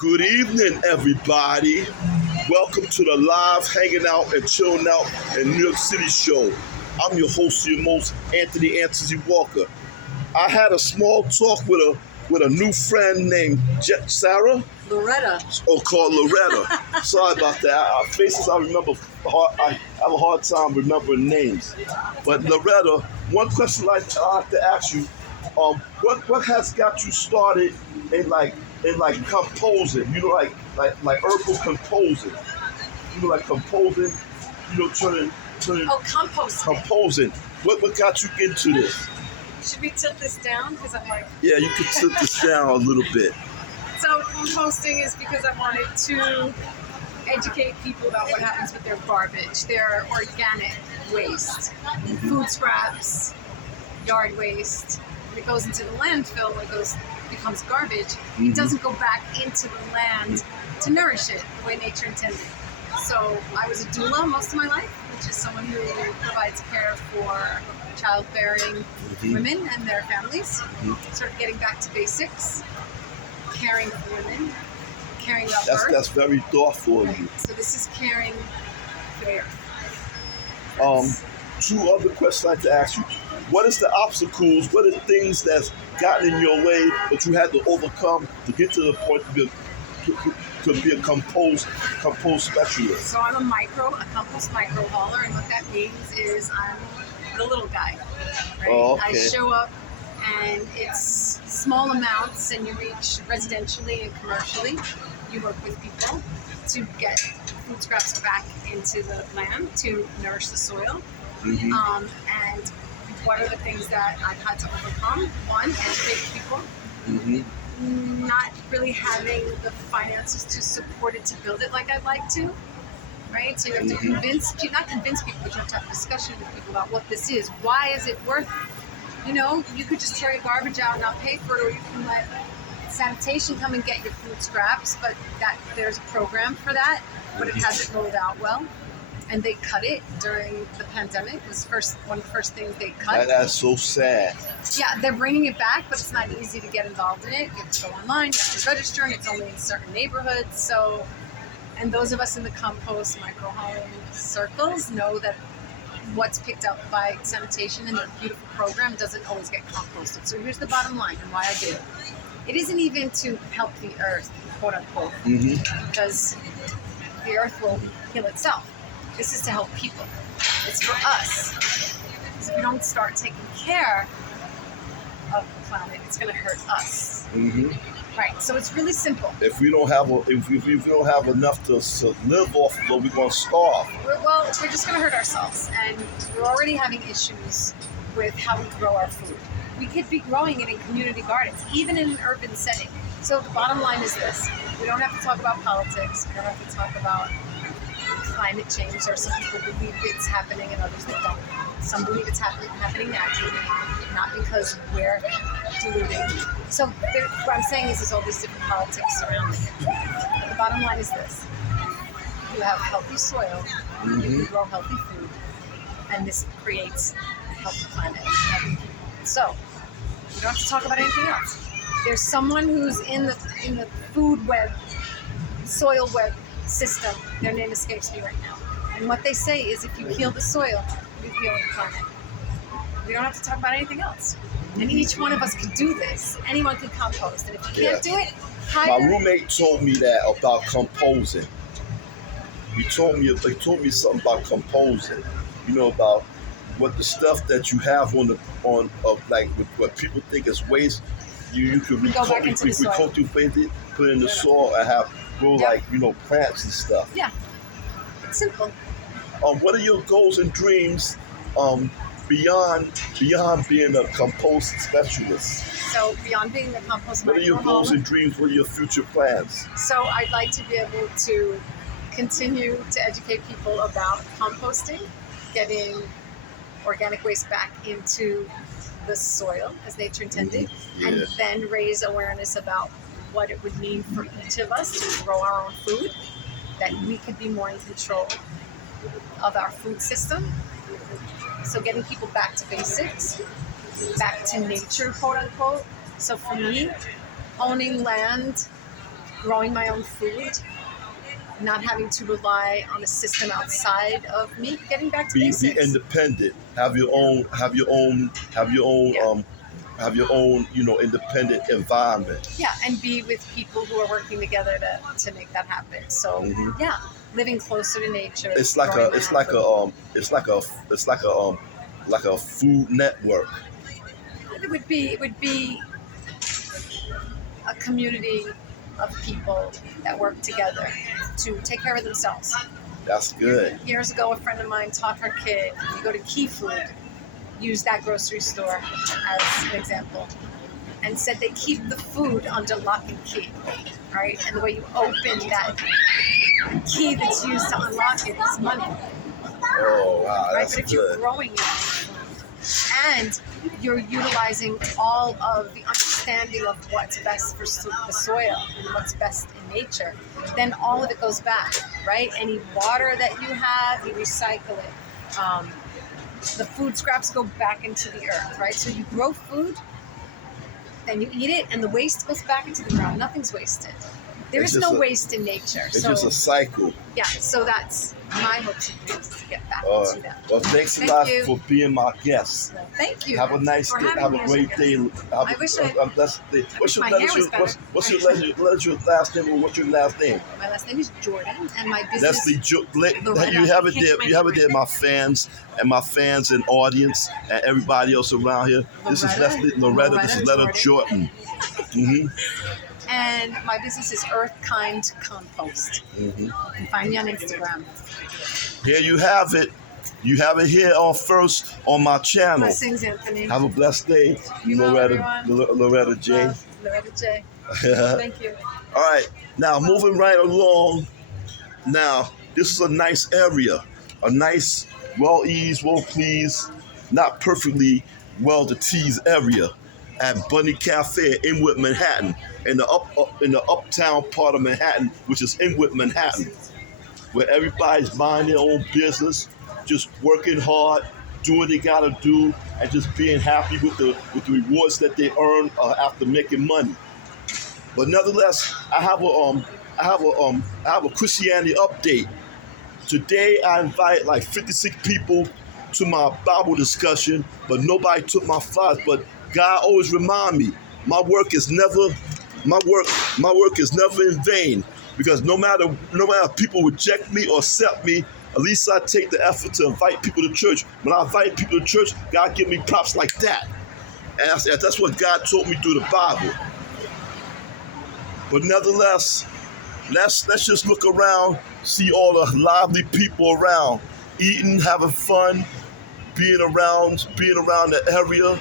Good evening, everybody. Welcome to the live hanging out and chilling out in New York City show. I'm your host, your most, Anthony Walker. I had a small talk with a new friend named Sarah. Loretta. Oh, called Loretta. Sorry about that. Faces I remember. I have a hard time remembering names. But Loretta, one question I have to ask you: what has got you started in composing? You know, like herbal composing. You know, like composing. You know, turning. Oh, composting. Composing. What got you into this? Should we tilt this down? Because I'm like. Yeah, you can tilt this down a little bit. So composting is because I wanted to educate people about what happens with their garbage, their organic waste, food scraps, yard waste. When it goes into the landfill, when it becomes garbage, it doesn't go back into the land to nourish it the way nature intended. So I was a doula most of my life, which is someone who provides care for childbearing women and their families. Sort of getting back to basics, caring for women, caring about birth. That's very thoughtful of you. So this is caring for the earth. Two other questions I'd like to ask you. What is the obstacles, what are the things that's gotten in your way that you had to overcome to get to the point to be a compost specialist? So I'm a compost micro hauler, and what that means is I'm the little guy. Right? Oh, okay. I show up and it's small amounts, and you reach residentially and commercially. You work with people to get food scraps back into the land to nourish the soil. And what are the things that I've had to overcome? One, educate people. Not really having the finances to support it, to build it like I'd like to, right? So you have to not convince people, but you have to have a discussion with people about what this is. Why is it worth it? You know, you could just throw your garbage out and not pay for it, or you can let sanitation come and get your food scraps, but there's a program for that, but it hasn't rolled out well. And they cut it during the pandemic. It was one of the first things they cut. That's so sad. Yeah, they're bringing it back, but it's not easy to get involved in it. You have to go online, you have to register, and it's only in certain neighborhoods. So, and those of us in the compost micro-hauling circles know that what's picked up by sanitation in their beautiful program doesn't always get composted. So here's the bottom line and why I do it. It isn't even to help the earth, quote unquote, because the earth will heal itself. This is to help people. It's for us. Because if we don't start taking care of the planet, it's going to hurt us. Right. So it's really simple. If we don't have enough to live off of, we're going to starve. We're just going to hurt ourselves, and we're already having issues with how we grow our food. We could be growing it in community gardens, even in an urban setting. So the bottom line is this: we don't have to talk about politics. We don't have to talk about climate change, or some people believe it's happening and others that don't. Some believe it's happening naturally, not because we're diluting. So what I'm saying is there's all these different politics surrounding it. But the bottom line is this: you have healthy soil, you can grow healthy food, and this creates a healthy planet. So you don't have to talk about anything else. There's someone who's in the food web, soil web system. Their name escapes me right now. And what they say is, if you heal the soil, you heal the planet. We don't have to talk about anything else. And each one of us can do this. Anyone can compost. And if you can't do it, my roommate told me that about composing. He told me something about composing. You know, about what the stuff that you have like what people think is waste. You can recultivate it, put it in the soil, and grow plants and stuff. Yeah, it's simple. What are your goals and dreams beyond being a compost specialist? So beyond being the compost, what are your goals and dreams? What are your future plans? So I'd like to be able to continue to educate people about composting, getting organic waste back into the soil as nature intended, and then raise awareness about what it would mean for each of us to grow our own food, that we could be more in control of our food system. So getting people back to basics, back to nature, quote unquote. So for me, owning land growing my own food, not having to rely on a system outside of me, getting back to Be basics. independent. Have your own. Yeah. Have your own. Independent environment. Yeah, and be with people who are working together to make that happen. So Hmm. yeah, living closer to nature. It's like growing a. my It's own like food. a. It's like a. It's like a food network. It would be a community of people that work together to take care of themselves. That's good. Years ago, a friend of mine taught her kid, you go to Key Food, use that grocery store as an example, and said they keep the food under lock and key, right? And the way you open that key that's used to unlock it is money, Oh wow, right? that's But if you're good. growing it and you're utilizing all of the understanding of what's best for the soil and what's best in nature, then all of it goes back, right? Any water that you have, you recycle it. The food scraps go back into the earth, right? So you grow food, then you eat it, and the waste goes back into the ground. Nothing's wasted. There It's is just no a- waste in nature. It's So just a cycle. yeah, so that's my hopes and dreams to get back All into right. that. Well, thanks a Thank lot you. for being my guest. So thank you. Have a nice for day. having Have me a as great your day. guest. Have I wish I- blessed day. wish my hair was better. What's your last name? Or what's your last name? My last name is Jordan, and my business. Leslie, Loretta. you have it Can't there. you You have it make there, my fans and audience and everybody else around here. This is Loretta. Loretta. This is Loretta Loretta Jordan. Hmm. And my business is Earthkind Compost. Hmm. You can find me on Instagram. Here you have it. You have it here first on my channel. Blessings, Anthony. Have a blessed day, You well, Loretta. everyone. Loretta J. Love, Loretta J. All Thank you. right, now moving right along. Now this is a nice area, a nice, well-eased, well-pleased, not perfectly well-to-tease area at Bunni Cafe in Inwood, Manhattan, in the uptown part of Manhattan, which is Inwood, Manhattan, where everybody's minding their own business, just working hard, doing what they gotta do, and just being happy with the rewards that they earn after making money. But nevertheless, I have a Christianity update. Today I invite like 56 people to my Bible discussion, but nobody took my flyers. But God always remind me, my work is never in vain, because no matter if people reject me or accept me, at least I take the effort to invite people to church. When I invite people to church, God give me props like that, and that's what God taught me through the Bible. But nevertheless, let's just look around, see all the lively people around, eating, having fun, being around the area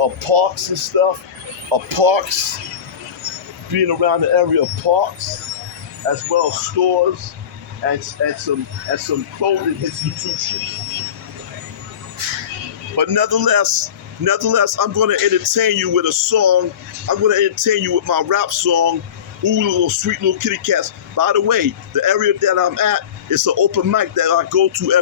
of parks and stuff, being around the area of parks, as well as stores and some clothing institutions. But nevertheless, I'm going to entertain you with a song. I'm going to entertain you with my rap song, Ooh, Little Sweet Little Kitty Cats. By the way, the area that I'm at is an open mic that I go to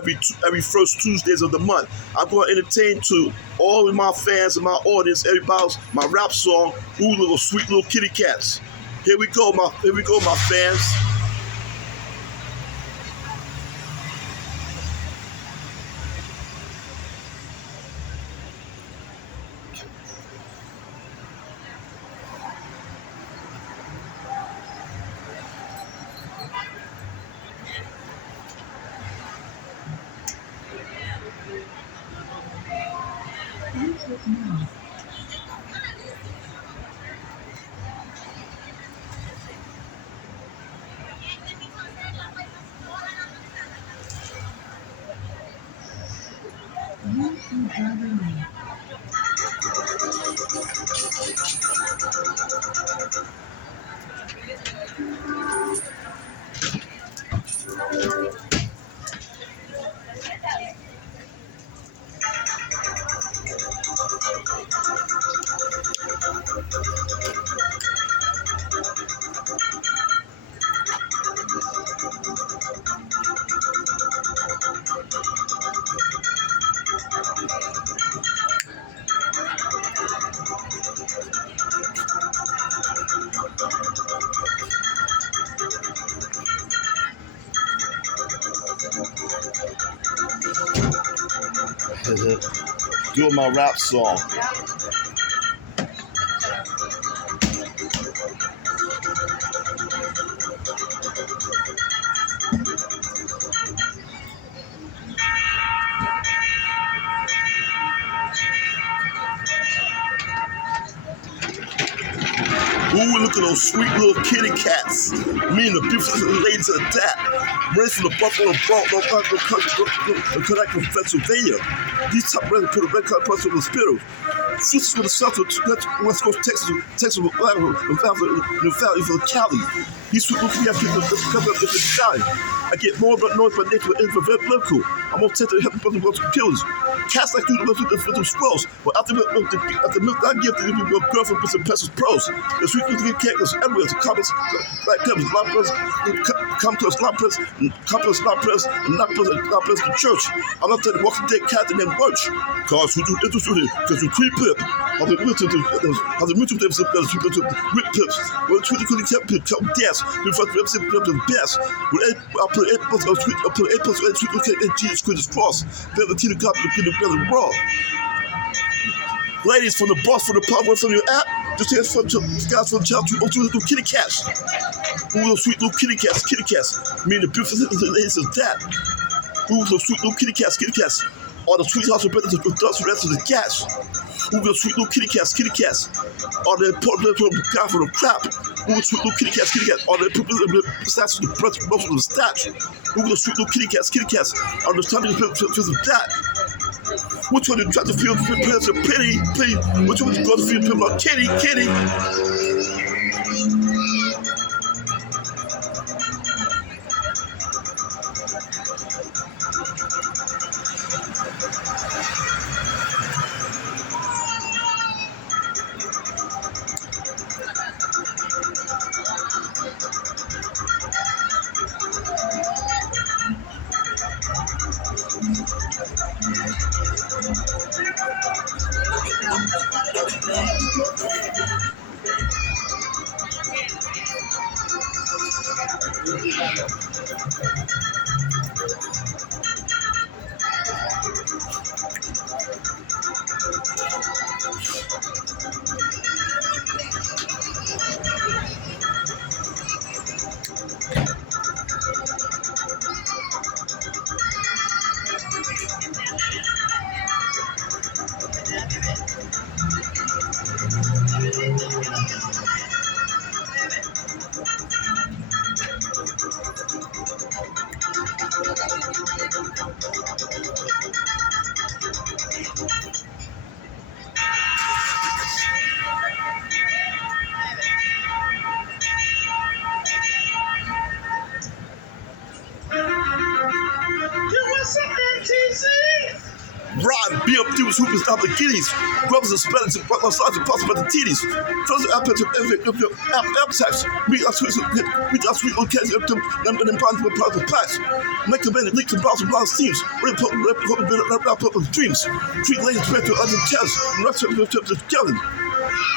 every first Tuesdays of the month. I'm going to entertain to all of my fans and my audience, everybody else, my rap song, Ooh, Little Sweet Little Kitty Cats. Here we go, my fans. Doing my rap song. Yeah. Ooh, look at those sweet little kitty cats. Me and the beautiful ladies of that. Raised from the Buffalo Bronx, no connect from Pennsylvania. These top red put a red color plus on the spittle. Switches from the south to West Coast, Texas, New Valley for Cali. These sweet little cats get the cover up in the sky. I get more but noise by nature and infrared political. I'm more tempted to help the brother killers. Cats like you to for them scrolls, but after the milk I give to your girlfriend with some pencils pros. The sweet little cat goes everywhere to comments like peppers, loppers, complex loppers, complex loppers, and loppers to church. I'm not telling walking dead cat and then lunch. Cause who do interested because you creep pip. I've been with them, whip pips. Well, tweet the cat pip, tell gas. We fuck the best. I'll put 8 plus, I'll put 8 plus 8 sweet little cat and Jesus Christ cross. Better the cop the belly raw. Ladies from the boss, from the pub, from your app, just take from guys from child to little kitty cats. Ooh, those sweet little kitty cats. Me and the beautiful ladies of that. Ooh, those sweet little kitty cats. All the sweethearts are better than the rest of the cats. Ooh, those sweet little kitty cats. All the important little guy for the crap. Ooh, those sweet little kitty cats. All the besides the breath of the statue. Ooh, those sweet little kitty cats. All the time to that. Which one you try to feel pity? Which one you got to feel people like kitty? Rod, be up to his hoopers, stop the kiddies. Grubs and spellings and butt slides and pots about the titties. First, appetites. Meet our sweet little cats up to them and bonds with parts of packs. Make a minute, leaks and balls and blonde steams. Wrap up with dreams. Treat ladies back to other chests. And rush up to skeleton.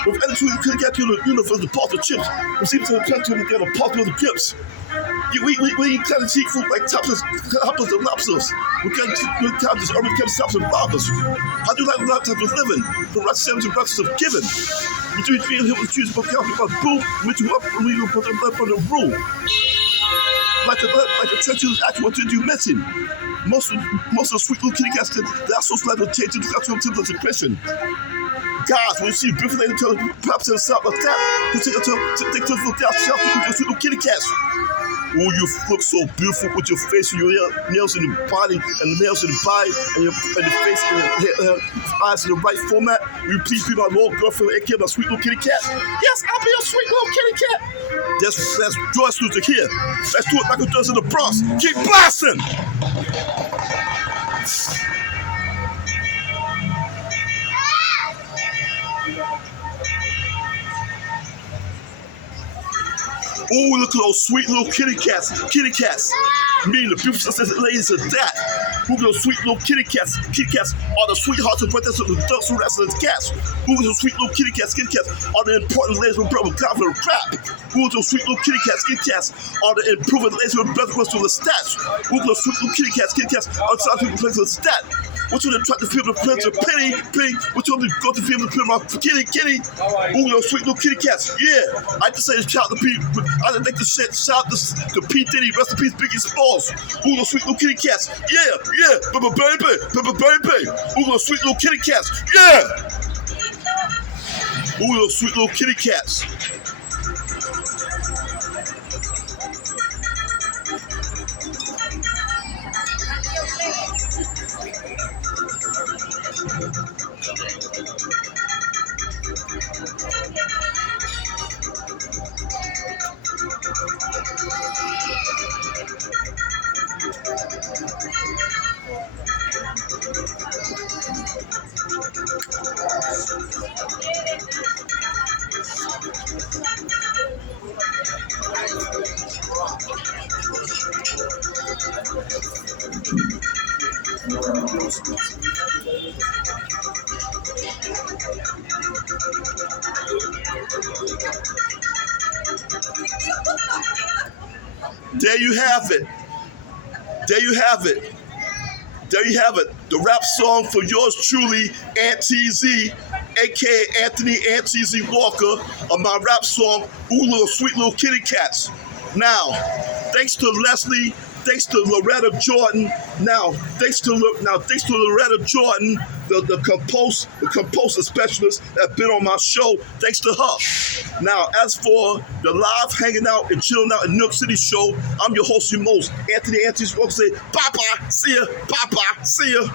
With attitude, you couldn't get to the universe to pot of chips. We seem to attempt to get a pot with the grips. We eat kind of cheap food like topless, hoppers and lobsters. We can't this urban can't stop and robbers. How do you like lifetime of living? From right 7 to rocks of giving. We do feel him with choose for count about boom, we do up and we will put them left on the rule. Like a church is actually what you missing. Most of the sweet little kitty cats that are so slight will change into the Christian. Guys, when you see a beautiful lady tell perhaps herself like that, you take her to the down shelf to little kitty cats. Oh, you look so beautiful with your face and your nails in your body and the nails in the body and your face and your eyes in the right format. Will you please be my little girlfriend and my sweet little kitty cat? Yes, I'll be your sweet little kitty cat. That's Joyce Luther here. Let's do it like it does in the Bronx. Keep blasting! Oh, look at those sweet little kitty cats. Me and the beautiful ladies of that. Who are those sweet little kitty cats? Are the sweethearts and brothers of the ducks who that's the cats. Who are those sweet little kitty cats? Are the important ladies with brother confident crap. Who are those sweet little kitty cats? Are the improving ladies with brother of the stats. Who are those sweet little kitty cats? Are the sweet little place of the stat. What you want to attract the people to pleasure? Pity, pity. What you want to go to people to pleasure? My kitty, kitty. Ooh, those sweet little kitty cats. Yeah. I just say shout out to people. I just like to shout to P. Diddy. Rest in peace, Biggie Smalls. Ooh, those sweet little kitty cats. Yeah, yeah. Baby. Ooh, those sweet little kitty cats. Yeah. Ooh, those sweet little kitty cats. There you have it. There you have it. There you have it. The rap song for yours truly, Auntie Z, aka Anthony Auntie Z Walker, of my rap song, Ooh Little Sweet Little Kitty Cats. Now, thanks to Leslie, thanks to Loretta Jordan. Thanks to Loretta Jordan, the composer specialist that been on my show. Thanks to her. Now, as for the live hanging out and chilling out in New York City show, I'm your host, your most, Anthony Walker. Say bye bye, see ya, bye bye, see ya.